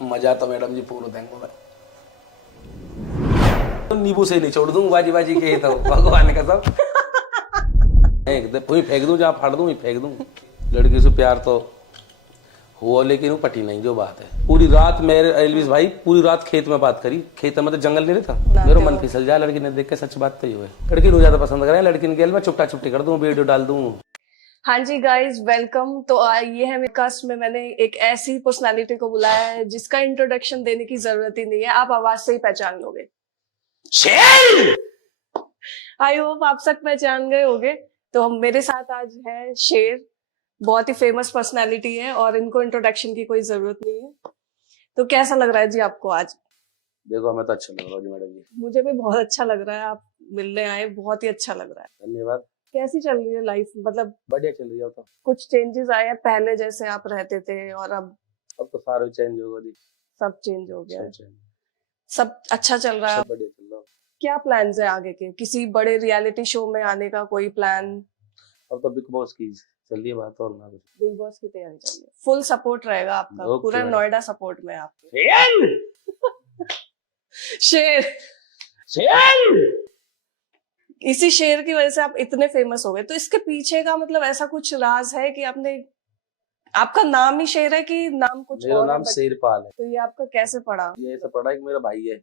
मजा तो मैडम जी पूरा देंगे मैं तो नींबू से नहीं छोड़ दूं बाजी बाजी के तो भगवान का सब फेंक दे वहीं फेंक दूं जहाँ फाड़ दूं वहीं फेंक दूं। लड़की से प्यार तो हुआ लेकिन वो पटी नहीं जो बात है। पूरी रात मेरे एलविस भाई पूरी रात खेत में बात करी। खेत में तो जंगल नहीं रहता मेरा मन फिसल जाए लड़की ने देख के। सच बात तो ये है लड़की को ज्यादा पसंद करें लड़की ने मैं चुपटा चुपटी कर दूं वीडियो डाल दूं। हाँ जी गाइस वेलकम। तो ये है मेरे कास्ट में मैंने एक ऐसी पर्सनालिटी को बुलाया है जिसका इंट्रोडक्शन देने की जरूरत ही नहीं है, आप आवाज से ही पहचान लोगे। आई होप आप सब पहचान गए होगे। तो हम मेरे साथ आज है शेर, बहुत ही फेमस पर्सनालिटी है और इनको इंट्रोडक्शन की कोई जरूरत नहीं है। तो कैसा लग रहा है जी आपको आज? देखो हमें तो अच्छा लग रहा है जी मैडम जी। मुझे भी बहुत अच्छा लग रहा है, आप मिलने आए बहुत ही अच्छा लग रहा है। धन्यवाद। कैसी चल रही है लाइफ? मतलब बढ़िया चल रही है। तो कुछ चेंजेस आए हैं पहले जैसे आप रहते थे और अब अब तो सारे चेंज हो गए। सब चेंज हो गया है? सब चेंज। सब अच्छा चल रहा है? सब बढ़िया चल रहा है। क्या प्लान्स है आगे के? किसी बड़े रियलिटी शो में आने का कोई प्लान? अब तो बिग बॉस की चल रही है बात और ना कुछ। बिग बॉस की तैयारी चल रही है, फुल सपोर्ट रहेगा आपका, ओके पूरा मैडम। नोएडा सपोर्ट में आपके। शेर, शेर इसी शेर की वजह से आप इतने फेमस हो गए। तो इसके पीछे का मतलब ऐसा कुछ राज है कि आपने, आपका नाम ही शेर है कि नाम कुछ मेरा और है? नाम शेरपाल है। तो ये आपका कैसे पड़ा? ये ऐसा पड़ा है कि मेरा भाई है।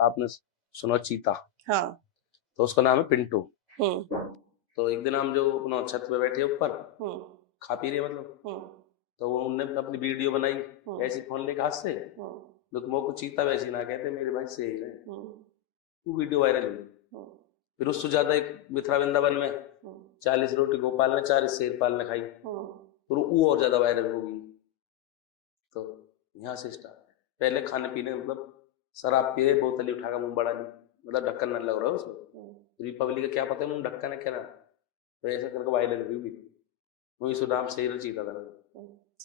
आपने सुना चीता? हाँ। तो उसका नाम है पिंटू। हम्म। तो एक दिन हम जो अपना छत पे बैठे ऊपर खा पी रहे मतलब, तो वो उनने अपनी वीडियो बनाई ऐसी फोन लेके हाथ से। लेकिन वो को चीता वैसी ना कहते मेरे भाई शेर है। वो वीडियो वायरल हुई। फिर उससे ज्यादा एक मिथिला वृंदावन में 40 रोटी गोपाल ने 40 शेरपाल ने खाई। फिर वो और ज्यादा वायरल हो गई। तो यहाँ से स्टार्ट। पहले खाने पीने मतलब शराब पी रहे, बोतल उठा कर मुंह बढ़ा ली, मतलब ढक्कन न लग रहा है उसमें। रिपब्लिक का क्या पता है मुंह ढक्कन है क्या ना। तो ऐसा करके वायरल हुई। वही सुनाम से ही चीता था।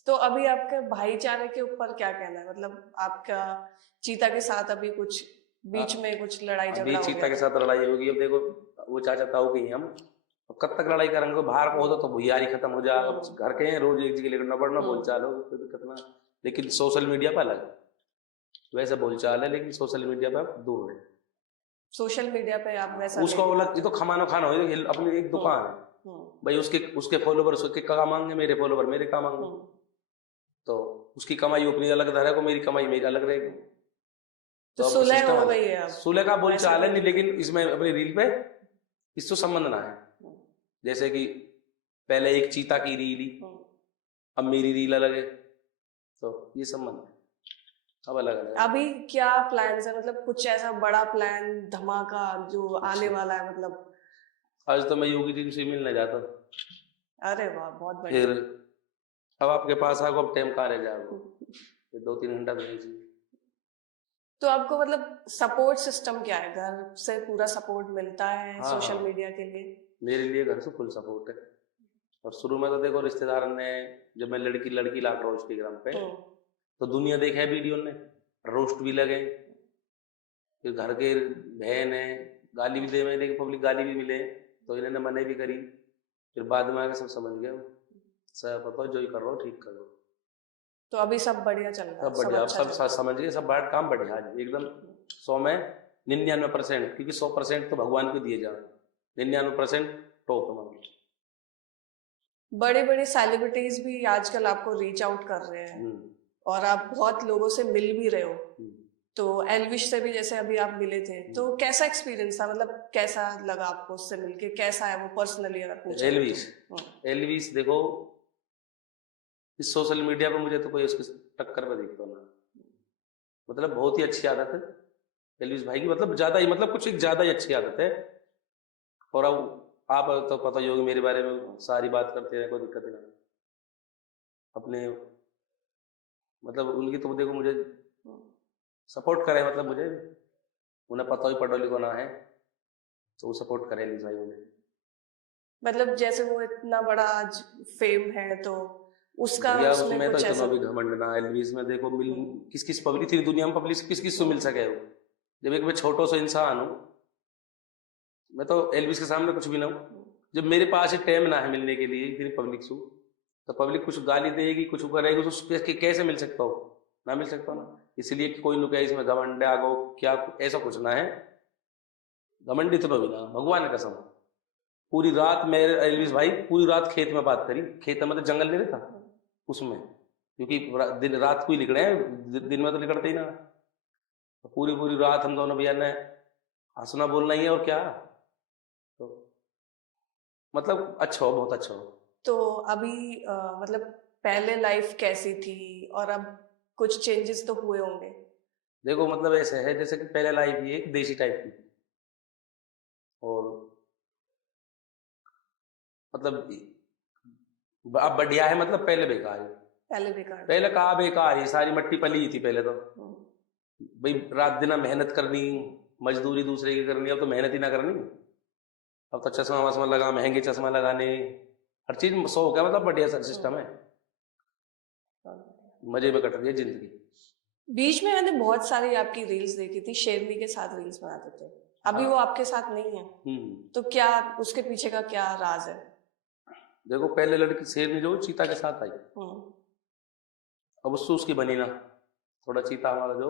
तो अभी आपके भाईचारे के ऊपर क्या कहना है? मतलब आपका चीता के साथ अभी कुछ बीच में कुछ लड़ाई झगड़ा हो चीता गया के था? साथ लड़ाई होगी। अब देखो वो चाचा ताऊ गई हम, अब कब तक लड़ाई करेंगे? बाहर को होता तो भुयारी खत्म हो जाए। अब घर के हैं रोज एक जगह लेकर पड़ना बोलचाल हो कोई दिक्कत ना। लेकिन सोशल मीडिया पर अलग वैसे बोलचाल है, लेकिन सोशल मीडिया पर दूर है। सोशल मीडिया पे आप वैसा उसको बोला ये तो खमानो खाना हो, अपनी एक दुकान है भाई। उसके उसके फॉलोवर उसके काम मांगे, मेरे फॉलोवर मेरे काम मांगे। तो उसकी कमाई अपनी अलग धरे को, मेरी कमाई मेरी अलग रहेगी। तो सुलह हो गई है अब? सुलह का बोल चाल है नहीं, लेकिन इसमें अपनी रील पे इससे संबंध ना है। जैसे कि पहले एक चीता की रील ली, अब मेरी रील अलग है, तो ये संबंध है अब अलग अलग। अभी क्या प्लान्स है? मतलब कुछ ऐसा बड़ा प्लान धमाका जो आने वाला है? मतलब आज तो मैं योगी जी से मिलने जाता। अरे वाह, बहुत बढ़िया। फिर अब आपके पास आगो, अब टाइम कहाँ रह जाओ, फिर 2-3 घंटा तो नहीं चाहिए। तो आपको मतलब सपोर्ट सिस्टम क्या है? घर से पूरा सपोर्ट मिलता है? हाँ, सोशल हाँ। मीडिया के लिए मेरे लिए घर से फुल सपोर्ट है। और शुरू में तो देखो रिश्तेदार ने, जब मैं लड़की ला कर इंस्टाग्राम पे, तो दुनिया देखे है वीडियो ने, रोस्ट भी लगे। फिर घर के बहन है गाली भी दे, मैंने पब्लिक गाली भी मिले तो इन्होंने मना भी करी। फिर बाद में आके सब समझ गया, सब पता जो ही कर रहा हो ठीक कर लो। तो अभी सब बढ़िया चल रहा है? सब बढ़िया, अच्छा सब समझ गए, सब बात काम बढ़िया है एकदम। 100 में 99%, क्योंकि 100% तो भगवान को दिए जाए, 99% टॉप में। बड़े बड़े सेलिब्रिटीज भी आजकल आपको रीच आउट कर रहे हैं और आप बहुत लोगों से मिल भी रहे हो। तो एल्विश से भी जैसे अभी आप मिले थे, तो कैसा एक्सपीरियंस था? मतलब कैसा लगा आपको उससे मिलके? कैसा है वो पर्सनली अगर पूछा? एल्विश देखो इस सोशल मीडिया पे मुझे तो कोई उसकी टक्कर पे दिखता ना। मतलब बहुत ही अच्छी आदत है एल्विश भाई की, मतलब ज्यादा ही, मतलब कुछ एक ज्यादा ही अच्छी आदत है। और अब आप तो पता ही होगी मेरे बारे में, सारी बात करते हैं, कोई दिक्कत नहीं अपने। मतलब उनकी तो देखो मुझे सपोर्ट करे, मतलब मुझे उन्हें पता ही पढ़ो लिखो ना है तो वो सपोर्ट करे एल्विश भाई मुझे। मतलब जैसे वो इतना बड़ा आज फेम है तो उसका उसमें तो इतना भी घमंड ना। एल्विश में देखो मिल किस किस पब्लिक थी दुनिया में, पब्लिक किस किस से मिल सके वो। जब एक मैं छोटो सा इंसान हूँ, मैं तो एल्विश के सामने कुछ भी ना हूँ। जब मेरे पास टाइम ना है मिलने के लिए इतनी पब्लिक से, तो पब्लिक कुछ गाली देगी कुछ करेगी तो कैसे मिल सकता हो? ना मिल सकता ना, इसलिए कि कोई लोग इसमें घमंड आगो क्या ऐसा कुछ ना है, घमंड इतना भी ना, भगवान की कसम। पूरी रात मेरे एलविस भाई पूरी रात खेत में बात करी, खेत में मतलब जंगल नहीं रहता उसमें, क्योंकि दिन रात को ही निकले हैं, दिन में तो निकलते ही ना। तो पूरी पूरी रात हम दोनों भैया ने हंसना बोलना ही है और क्या, तो मतलब अच्छा हो, बहुत अच्छा हो। तो अभी मतलब पहले लाइफ कैसी थी और अब कुछ चेंजेस तो हुए होंगे? देखो मतलब ऐसे है जैसे कि पहले लाइफ ये देसी टाइप की, और मतलब अब बढ़िया है, मतलब पहले बेकार है। पहले बेकार? पहले कहाँ बेकार है, सारी मट्टी पली थी पहले तो। भाई रात दिन मेहनत करनी, मजदूरी दूसरे की करनी, अब तो मेहनत ही ना करनी। अब तो चश्मा वश्मा लगा, महंगे चश्मा लगाने, हर चीज शौक है, मतलब बढ़िया सा सिस्टम है, मजे में कट रही है जिंदगी। बीच में मैंने बहुत सारी आपकी रील्स देखी थी, शेरनी के साथ रील्स बनाते थे, अभी वो आपके साथ नहीं है, तो क्या उसके पीछे का क्या राज है? देखो पहले लड़की शेरनी जो चीता के साथ आई, अब उससे उसकी बनी ना, थोड़ा चीता हमारा जो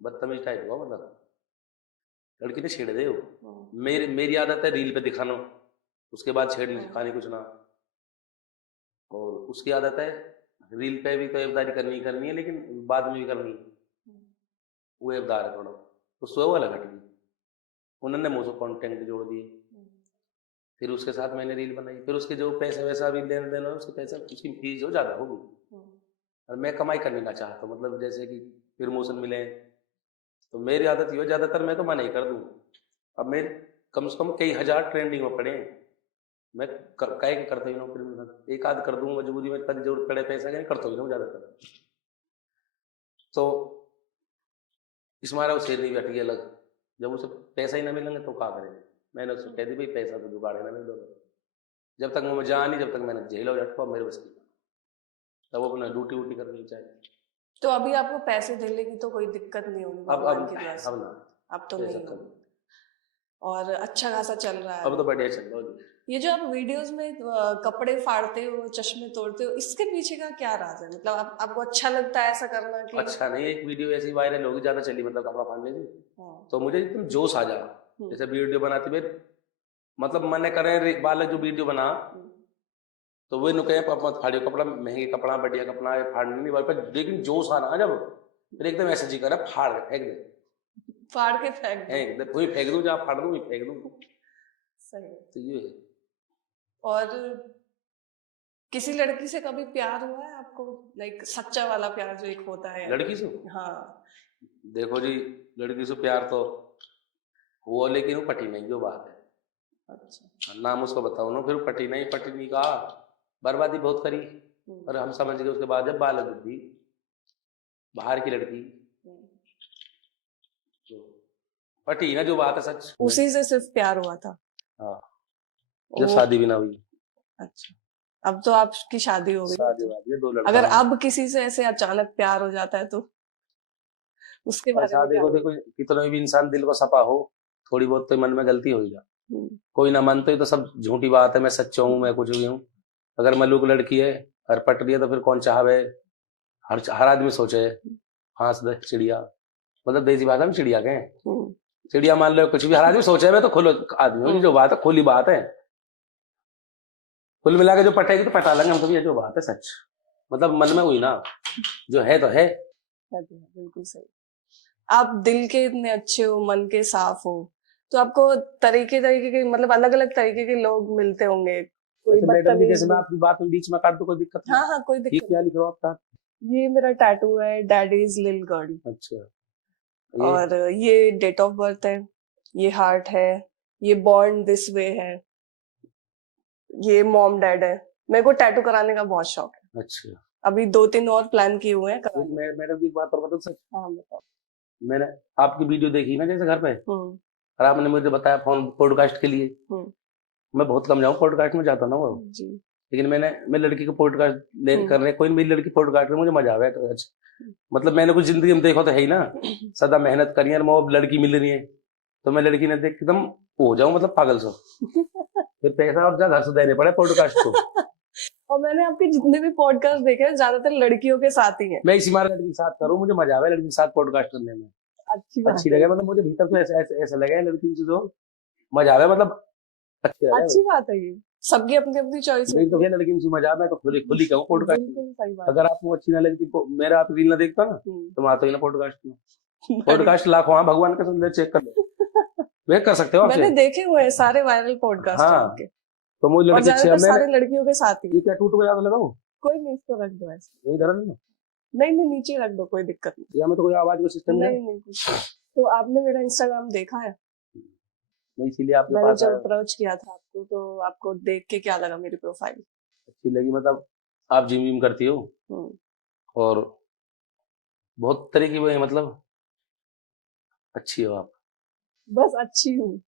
बदतमीज टाइप हुआ, मतलब लड़की ने छेड़ दे वो। मेरी आदत है रील पे दिखाना, उसके बाद छेड़नी दिखानी कुछ ना, और उसकी आदत है रील पे भी तो एबदारी करनी है, लेकिन बाद में भी करनी है, वो एबदार है थोड़ा, उससे वो अलग हट गई, उन्होंने मुझे कॉन्टेंट जोड़ दिए, फिर उसके साथ मैंने रील बनाई, फिर उसके जो पैसे वैसा भी लेन देन, उसके पैसा उसकी फीस जो ज़्यादा होगी, और मैं कमाई करने का चाहता हूँ, मतलब जैसे कि प्रमोशन मिले, तो मेरी आदत ये ज़्यादातर मैं तो मना ही कर दूँ। अब मेरे कम से कम कई हजार ट्रेंडिंग में पड़े हैं, मैं कई करता ही ना, एक आध कर दूँ मजबूरी में, कभी जरूरत पड़े पैसा का करता ही ना ज़्यादातर। तो इस मारा वो शेर नहीं बैठ गई अलग, जब उसे पैसा ही ना मिलेंगे तो क्या करेंगे, मैंने उसको कह दी भाई पैसा तो जुगाड़े ना मिल दो, जब तक मैं जा नहीं, जब तक मैंने झेलो झटको मेरे बस की, तब वो अपना ड्यूटी वूटी करनी चाहिए। तो अभी आपको पैसे देने की तो कोई दिक्कत नहीं होगी भगवान की दुआ से? अब ना, अब तो नहीं होगी, और अच्छा खासा चल रहा है अब तो बढ़िया चल रहा है। ये जो आप वीडियोस में कपड़े फाड़ते हो, चश्मे तोड़ते हो, इसके पीछे का क्या राज है? मतलब आपको अच्छा लगता है ऐसा करना कि? अच्छा नहीं, एक वीडियो ऐसी वायरल होगी, ज्यादा चली, मतलब कपड़ा फाड़ने की, तो मुझे एकदम जोश आ जा, जैसे वीडियो बनाती हुए, मतलब मन करे बालक जो वीडियो बना, तो वो नु कहे मत फाड़ियो कपड़ा, महंगे कपड़ा बढ़िया कपड़ा फाड़ने नहीं वाले, लेकिन जोश आना जब, फिर एकदम ऐसे जी करे फाड़ फेंक दे, फाड़ के फेंक दे, वही फेंक दूं, जहाँ फाड़ दूं वही फेंक दूं। सही। तो ये है। और किसी लड़की से कभी प्यार हुआ है आपको, लाइक सच्चा वाला प्यार जो एक होता है लड़की से? हाँ। देखो जी, लड़की से प्यार तो हुआ, लेकिन वो पटी नहीं, जो बात है। अच्छा, नाम उसको बताओ ना, फिर पटी नहीं कहा, बर्बादी बहुत करी, और हम समझ गए उसके बाद, जब बालक बुद्धि बाहर की लड़की, तो पटी ना, जो बात है सच, उसी से सिर्फ प्यार हुआ था? हाँ, जब शादी भी ना हुई। अच्छा, अब तो आपकी शादी हो गई, शादी वादी है, 2 लड़का। अगर अब किसी से ऐसे अचानक प्यार हो जाता है तो उसके बारे में क्या? देखो कितना भी इंसान दिल को सपा हो, थोड़ी बहुत तो मन में गलती हो जाए, कोई ना मानते तो सब झूठी बात है, मैं सच्चा हूँ, मैं कुछ भी हूँ। अगर मल्लू की लड़की है और पट रही है, तो फिर कौन चाहे, हर आदमी सोचे फांस दे चिड़िया, मतलब देसी भाषा में चिड़िया कहें, चिड़िया मान लो कुछ भी, हर आदमी सोचे, मैं तो खुलो आदमी हूँ, जो बात है खुली बात है, कुल मिला के जो पटेगी तो पटा लेंगे हम, तो ये जो बात है सच, मतलब मन में हुई ना, जो है तो है। बिल्कुल सही। आप दिल के इतने अच्छे हो, मन के साफ हो, तो आपको तरीके के मतलब अलग अलग तरीके के लोग मिलते होंगे, कोई मैडम जी, जैसे मैं आपकी बात में बीच में काट दूं, कोई दिक्कत नहीं? हाँ हाँ, कोई दिक्कत। क्या लिख रहे हो आपका? ये मेरा टैटू है, डैडीज लिटिल गर्ल। अच्छा, और ये डेट ऑफ बर्थ है, ये हार्ट है, ये बॉर्न दिस वे है, ये मॉम डैड है। मेरे को टैटू कराने का बहुत शौक है। अच्छा, अभी 2-3 और प्लान किए हुए हैं कराने। मैडम जी एक बात और बता सकते? हाँ बताओ। मैंने आपकी वीडियो देखी ना जैसे घर पे, और आपने मुझे बताया फोन पॉडकास्ट के लिए, मैं बहुत कम जाऊँ पॉडकास्ट में, जाता ना वो जी, लेकिन मैं लड़की को पॉडकास्ट करने, कोई मेरी लड़की पॉडकास्ट में मुझे मजा आवे। तो अच्छा, मतलब मैंने कुछ जिंदगी में देखा तो है ही ना, सदा मेहनत करी है, वो लड़की मिल रही है, तो मैं लड़की ने देख एकदम हो जाऊं, मतलब पागल सो, फिर पैसा और घर से देने पड़े पॉडकास्ट को। और मैंने आपके जितने भी पॉडकास्ट देखे हैं ज्यादातर लड़कियों के साथ ही हैं। मैं इसी बार लड़की के साथ करूँ, मुझे मजा आवे लड़की के साथ पॉडकास्ट करने में। अच्छी लगे, मतलब मुझे भीतर से ऐसा लगे लड़की से जो मजा आवे, मतलब अच्छी बात है ये, सबकी अपनी अपनी चॉइस है। तो भैया लड़की से मजा आवे, मैं तो खुली कहूँ पॉडकास्ट। अगर आपको अच्छी ना लगती, मेरा आप रील ना देखता ना तो मैं आता ही ना पॉडकास्ट में। पॉडकास्ट लाखों, हाँ भगवान का सुंदर, चेक कर लो, वे कर सकते हो। मैंने देखे हुए हैं सारे वायरल पॉडकास्ट। हाँ, तो मुझे लड़की सारे लड़कियों के साथ ही। ये क्या टूट गया लगाओ? कोई नहीं, इसको रख दो ऐसे। इधर नहीं, नीचे रख दो, कोई दिक्कत नहीं। या मैं तो कोई आवाज का सिस्टम नहीं कुछ। तो आपने मेरा इंस्टाग्राम देखा है? नहीं, इसीलिए आपके मैंने जब अप्रोच किया था आपको, तो आपको देख के क्या लगा मेरी प्रोफाइल? अच्छी लगी, मतलब आप जिम विम करती हो और बहुत तरह की वो है, मतलब अच्छी हो आप। बस अच्छी हूँ,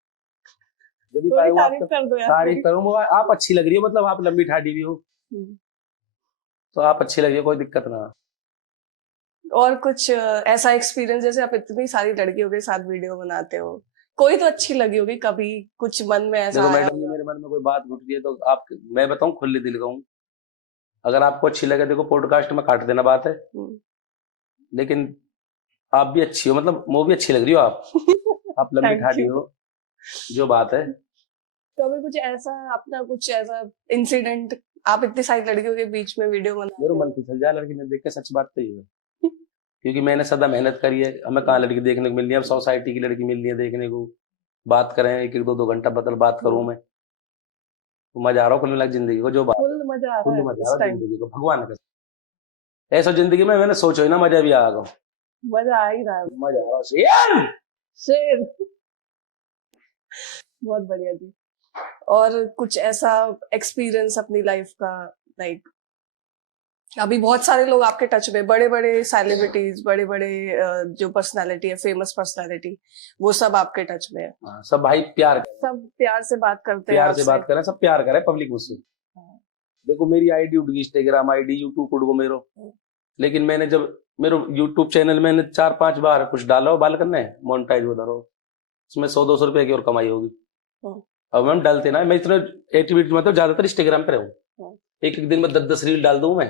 तारीफ करूँ, आप अच्छी लग रही हो, मतलब आप लंबी ठाडी भी हो तो आप अच्छी लगी हो, कोई दिक्कत ना। और कुछ ऐसा एक्सपीरियंस, जैसे आप इतनी सारी लड़कियों के साथ वीडियो बनाते हो, कोई तो अच्छी लगी होगी कभी, कुछ मन में ऐसा आया? मैडम जी, मेरे मन में कोई बात घुट गई तो आप, मैं बताऊं खुले दिल का हूँ, अगर आपको अच्छी लगे, देखो पॉडकास्ट में काट देना बात है, लेकिन आप भी अच्छी हो, मतलब वो भी अच्छी लग रही हो आप लंबी ठाडी हो, जो बात है। कभी कुछ ऐसा अपना कुछ ऐसा इंसिडेंट, आप इतनी सारी लड़कियों के बीच में वीडियो बना, मेरे मन फिसल जाए लड़की ने देख के, सच बात तो ये है क्योंकि मैंने सदा मेहनत करी है, हमें कहाँ लड़की देखने को मिल रही है, सोसाइटी की लड़की मिल रही है देखने को, बात करें 1-2 घंटा बदल बात करूं मैं, तो मजा आ रहा कुल मिला जिंदगी को, जो बात मजा आ रहा है जिंदगी को, भगवान का ऐसा जिंदगी में मैंने सोचो ही ना, मजा भी आ गया, मजा आ ही रहा है, मजा आ रहा है। शेर बहुत बढ़िया जी। और कुछ ऐसा एक्सपीरियंस अपनी लाइफ का, लाइक अभी बहुत सारे लोग आपके टच में, बड़े बड़े सेलिब्रिटीज, बड़े बड़े जो पर्सनालिटी है, फेमस पर्सनालिटी, वो सब आपके टच में है। सब भाई प्यार करें, सब प्यार से बात करते हैं, प्यार से बात करें, सब प्यार करें पब्लिक मुझसे। देखो मेरी आईडी उड़ गई, इंस्टाग्राम आईडी, यूट्यूब उड़ गो मेरो, लेकिन मैंने जब मेरे यूट्यूब चैनल मैंने 4-5 बार कुछ डाला बाल करने मोनेटाइज हो रहा, उसमें 100-200 रुपए की और कमाई होगी। अब मैम डालते ना, मैं इतना एक्टिविटी मतलब ज्यादातर इंस्टाग्राम पे रहूं, एक दिन में 10-10 रील डाल दूं मैं,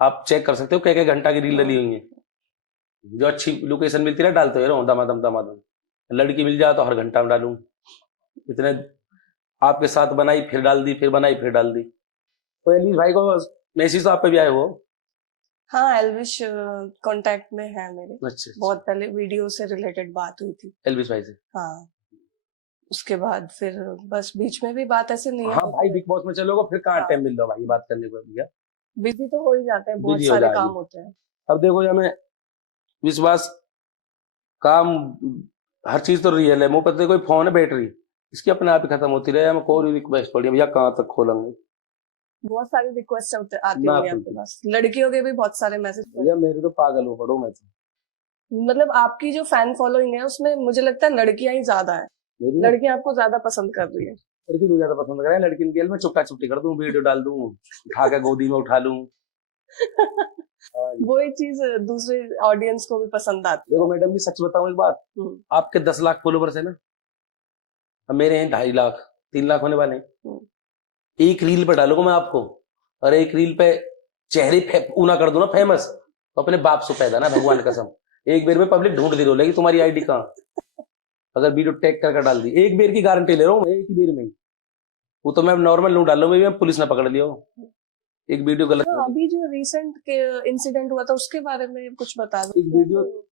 आप चेक कर सकते हो क्या घंटा की रील डली हुई है, जो अच्छी लोकेशन मिलती है डालते हुए दमादम, लड़की मिल जाए तो हर घंटा में डालूं, इतने आपके साथ बनाई फिर डाल दी, फिर बनाई फिर डाल दी। तो एलविश भाई को मैसेज तो आप पे भी आए हो? हाँ, एलविश कांटेक्ट में है मेरे। अच्छा। बहुत पहले वीडियो से रिलेटेड बात हुई थी एलविश भाई से। हाँ, उसके बाद फिर बस बीच में भी बात ऐसे नहीं है। हाँ भाई, बिग बॉस में चलोगे फिर कहाँ टाइम मिल रहा भाई बात करने को भैया, बिजी तो हो ही जाते हैं, बहुत सारे काम होते हैं। अब देखो हमें विश्वास काम हर चीज तो रियल है, मुझे पता कोई फोन है बैटरी इसकी अपने आप ही खत्म होती रहे, हमें कोई रिक्वेस्ट पड़ी भैया कहाँ तक खोलेंगे, बहुत सारी रिक्वेस्ट आती होंगी आपके पास, लड़कियों के भी बहुत सारे मैसेज। भैया मेरे तो पागल हो पड़ो मैं तो, मतलब आपकी जो फैन फॉलोइंग है उसमें मुझे लगता है लड़कियां ही ज्यादा है, लड़कियां आपको ज्यादा पसंद कर रही है। लड़की तो ज्यादा पसंद करे, लड़की के लिए मैं चुपटा चुपटी कर दूं, वीडियो डाल दूं, उठा के गोदी में उठा लूं वो एक चीज दूसरे ऑडियंस को भी पसंद आती है। देखो मैडम जी सच बताऊं एक बात, आपके 10 लाख फॉलोवर्स है ना, मेरे हैं 2.5 लाख 3 लाख होने वाले, एक रील पे डालूंगा मैं आपको, और एक रील पे चेहरे ऊना कर दूं ना फेमस, तो अपने बाप से पैदा ना, भगवान कसम, एक बार में पब्लिक ढूंढ दी रोलेगी तुम्हारी आईडी कहाँ, अगर वीडियो टैग करके डाल दी, एक बेर की गारंटी ले रहा हूँ, एक ही बेर में, वो तो मैं नॉर्मल लूँ डाल लूँ, मैं पुलिस ने पकड़ लिया एक वीडियो गलत। हाँ, अभी जो रिसेंट के इंसिडेंट हुआ था उसके बारे में कुछ बता दो। एक वीडियो